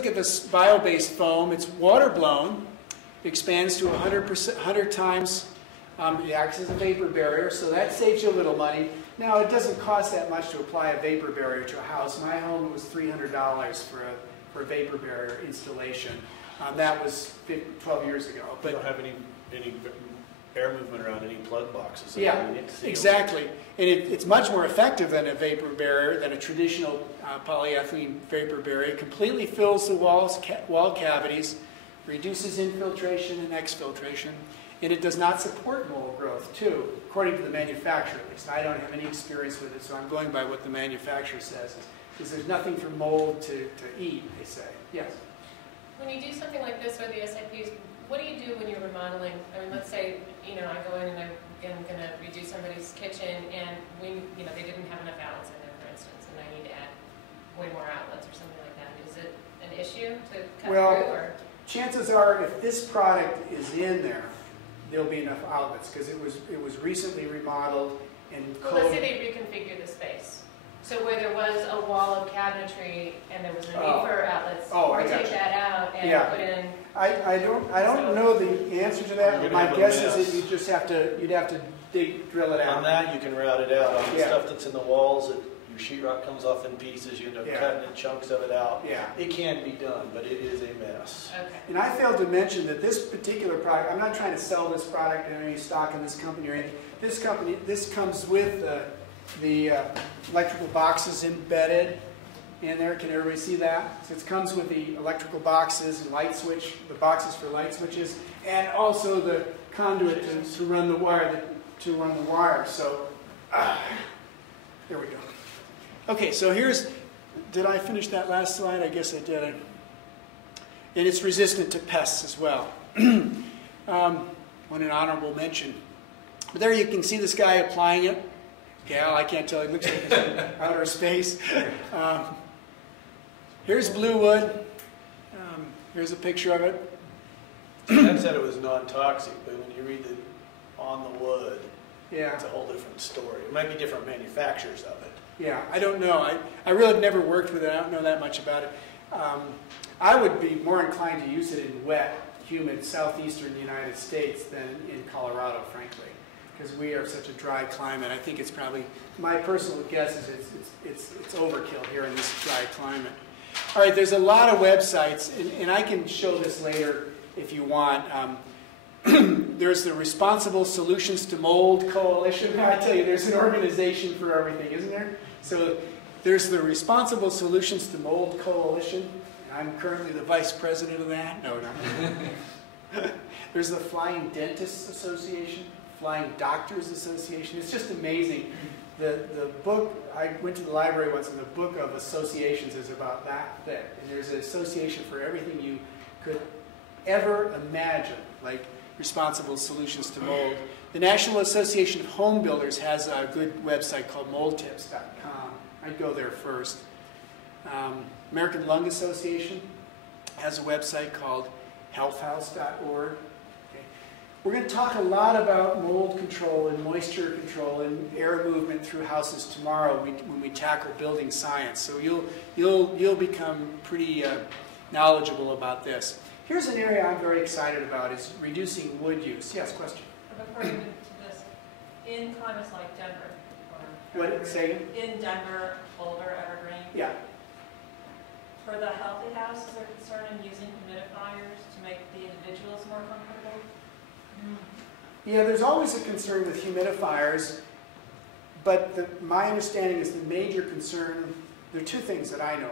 look at this bio-based foam. It's water-blown. It expands to 100 times. It acts as a vapor barrier, so that saves you a little money. Now, it doesn't cost that much to apply a vapor barrier to a house. My home, it was $300 for a vapor barrier installation. That was 12 years ago. But you don't have any air movement around any plug boxes. Yeah, exactly. And it's much more effective than a vapor barrier, than a traditional polyethylene vapor barrier. It completely fills the wall cavities, reduces infiltration and exfiltration, and it does not support mold growth, too, according to the manufacturer at least. I don't have any experience with it, so I'm going by what the manufacturer says. Is there's nothing for mold to eat, they say. Yes? When you do something like this, or the SIPs, what do you do when you're remodeling? I mean, let's say, I go in and I'm going to redo somebody's kitchen, and they didn't have enough outlets in there, for instance, and I need to add way more outlets or something like that. Is it an issue to cut through? Or? Chances are, if this product is in there, there'll be enough outlets because it was recently remodeled and let's say they reconfigure the space. So where there was a wall of cabinetry and there was a need for outlets, we take that out and put in. I don't know the answer to that. My guess is that you'd have to drill it out. On that, you can route it out. On the stuff that's in the walls, your sheetrock comes off in pieces. You end up cutting chunks of it out. Yeah. It can be done, but it is a mess. Okay. And I failed to mention that this particular product, I'm not trying to sell this product or any stock in this company or anything. This comes with the electrical boxes embedded in there. Can everybody see that? So it comes with the electrical boxes and light switch, the boxes for light switches, and also the conduit to run the wire. So there we go. Okay, so did I finish that last slide? I guess I did. And it's resistant to pests as well. One an honorable mention. But there you can see this guy applying it. Gal, I can't tell. It looks like it's in outer space. Here's blue wood. Here's a picture of it. That said it was non-toxic, but when you read on the wood, it's a whole different story. It might be different manufacturers of it. Yeah, I don't know. I really have never worked with it. I don't know that much about it. I would be more inclined to use it in wet, humid, southeastern United States than in Colorado, frankly, because we are such a dry climate. I think it's probably, my personal guess is it's overkill here in this dry climate. All right, there's a lot of websites, and I can show this later if you want. There's the Responsible Solutions to Mold Coalition. I tell you, there's an organization for everything, isn't there? So there's the Responsible Solutions to Mold Coalition. I'm currently the vice president of that. No, not. There's the Flying Dentists Association, Flying Doctors Association. It's just amazing. The book, I went to the library once, and the book of associations is about that thick. And there's an association for everything you could ever imagine, like Responsible Solutions to Mold. The National Association of Home Builders has a good website called moldtips.com. I'd go there first. American Lung Association has a website called healthhouse.org. Okay. We're going to talk a lot about mold control and moisture control and air movement through houses tomorrow when we tackle building science. So you'll become pretty knowledgeable about this. Here's an area I'm very excited about, is reducing wood use. Yes, question? According to this, in climates like Denver, What, say again? in Denver, Boulder, Evergreen, Yeah. for the healthy house, is there concern in using humidifiers to make the individuals more comfortable? Yeah, there's always a concern with humidifiers, but my understanding is the major concern, there are two things that I know.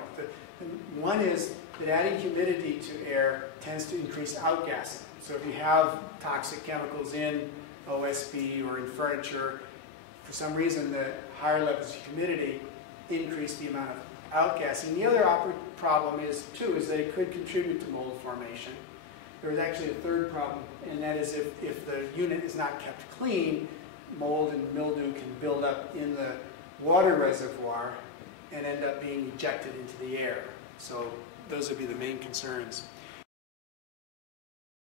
One is that adding humidity to air tends to increase outgassing. So if you have toxic chemicals in OSB or in furniture, for some reason the higher levels of humidity increase the amount of outgassing. The other problem is that it could contribute to mold formation. There is actually a third problem, and that is if the unit is not kept clean, mold and mildew can build up in the water reservoir and end up being ejected into the air. So those would be the main concerns.